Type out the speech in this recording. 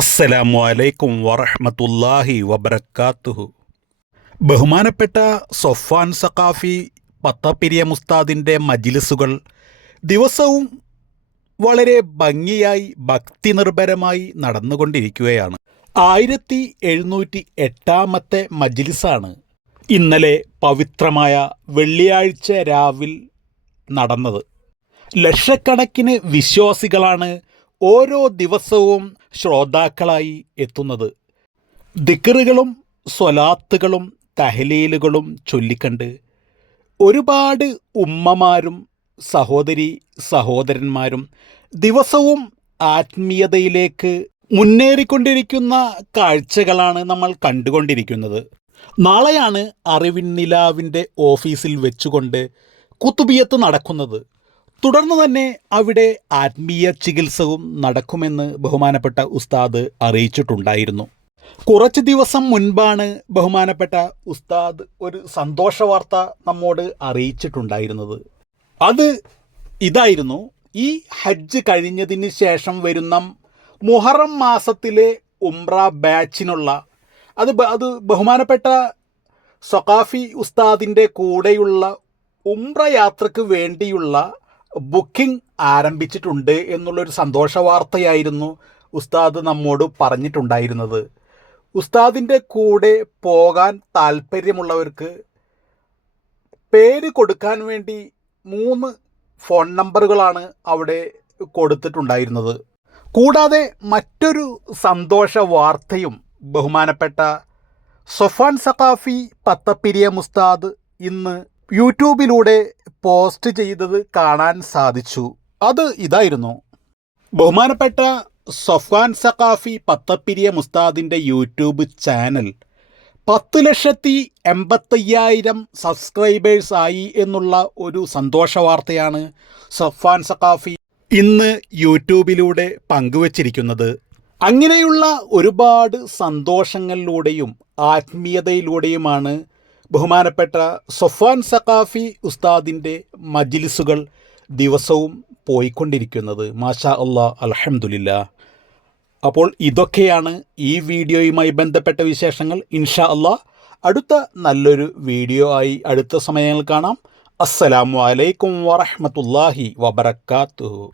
അസ്സലാമു അലൈക്കും വറഹ്മത്തുള്ളാഹി വബറകാതുഹു. ബഹുമാനപ്പെട്ട സൊഫ്വാൻ സഖാഫി പത്തപ്പിരിയ മുസ്താദിൻ്റെ മജ്ലിസുകൾ ദിവസവും വളരെ ഭംഗിയായി ഭക്തി നിർഭരമായി നടന്നുകൊണ്ടിരിക്കുകയാണ്. 1708 മജ്ലിസാണ് ഇന്നലെ പവിത്രമായ വെള്ളിയാഴ്ച രാവിൽ നടന്നത്. ലക്ഷക്കണക്കിന് വിശ്വാസികളാണ് ഓരോ ദിവസവും ശ്രോതാക്കളായി എത്തുന്നത്. ദിക്റുകളും സ്വലാത്തുകളും തഹ്ലീലുകളും ചൊല്ലിക്കണ്ട് ഒരുപാട് ഉമ്മമാരും സഹോദരി സഹോദരന്മാരും ദിവസവും ആത്മീയതയിലേക്ക് മുന്നേറിക്കൊണ്ടിരിക്കുന്ന കാഴ്ചകളാണ് നമ്മൾ കണ്ടുകൊണ്ടിരിക്കുന്നത്. നാളെയാണ് അറിവിൻ നിലാവിൻ്റെ ഓഫീസിൽ വെച്ചുകൊണ്ട് കുത്തുബിയത്ത് നടക്കുന്നത്. തുടർന്ന് തന്നെ അവിടെ ആത്മീയ ചികിത്സവും നടക്കുമെന്ന് ബഹുമാനപ്പെട്ട ഉസ്താദ് അറിയിച്ചിട്ടുണ്ടായിരുന്നു. കുറച്ച് ദിവസം മുൻപാണ് ബഹുമാനപ്പെട്ട ഉസ്താദ് ഒരു സന്തോഷ വാർത്ത നമ്മോട് അറിയിച്ചിട്ടുണ്ടായിരുന്നത്. അത് ഇതായിരുന്നു: ഈ ഹജ്ജ് കഴിഞ്ഞതിന് ശേഷം വരുന്ന മുഹറം മാസത്തിലെ ഉംറ ബാച്ചിനുള്ള അത് ബഹുമാനപ്പെട്ട സഖാഫി ഉസ്താദിൻ്റെ കൂടെയുള്ള ഉംറ യാത്രയ്ക്ക് വേണ്ടിയുള്ള ബുക്കിംഗ് ആരംഭിച്ചിട്ടുണ്ട് എന്നുള്ളൊരു സന്തോഷ വാർത്തയായിരുന്നു ഉസ്താദ് നമ്മോട് പറഞ്ഞിട്ടുണ്ടായിരുന്നത്. ഉസ്താദിൻ്റെ കൂടെ പോകാൻ താല്പര്യമുള്ളവർക്ക് പേര് കൊടുക്കാൻ വേണ്ടി 3 ഫോൺ നമ്പറുകളാണ് അവിടെ കൊടുത്തിട്ടുണ്ടായിരുന്നത്. കൂടാതെ മറ്റൊരു സന്തോഷ വാർത്തയും ബഹുമാനപ്പെട്ട സൊഫ്വാൻ സഖാഫി പത്തപ്പിരിയ മുസ്താദ് ഇന്ന് യൂട്യൂബിലൂടെ പോസ്റ്റ് ചെയ്തത് കാണാൻ സാധിച്ചു. അത് ഇതായിരുന്നു: ബഹുമാനപ്പെട്ട സൊഫ്വാൻ സഖാഫി പത്തപ്പിരിയ മുസ്താദിൻ്റെ യൂട്യൂബ് ചാനൽ 10,85,000 സബ്സ്ക്രൈബേഴ്സ് ആയി എന്നുള്ള ഒരു സന്തോഷ വാർത്തയാണ് സൊഫ്വാൻ സഖാഫി ഇന്ന് യൂട്യൂബിലൂടെ പങ്കുവച്ചിരിക്കുന്നത്. അങ്ങനെയുള്ള ഒരുപാട് സന്തോഷങ്ങളിലൂടെയും ആത്മീയതയിലൂടെയുമാണ് ബഹുമാനപ്പെട്ട സൊഫ്വാൻ സഖാഫി ഉസ്താദിൻ്റെ മജ്ലിസുകൾ ദിവസവും പോയിക്കൊണ്ടിരിക്കുന്നത്. മാഷാ അല്ലാഹ്, അൽഹംദുലില്ലാഹ്. അപ്പോൾ ഇതൊക്കെയാണ് ഈ വീഡിയോയുമായി ബന്ധപ്പെട്ട വിശേഷങ്ങൾ. ഇൻഷാ അല്ലാഹ് അടുത്ത നല്ലൊരു വീഡിയോ ആയി അടുത്ത സമയങ്ങൾ കാണാം. അസ്സലാമു അലൈക്കും വറഹ്മത്തുള്ളാഹി വബറകാതുഹു.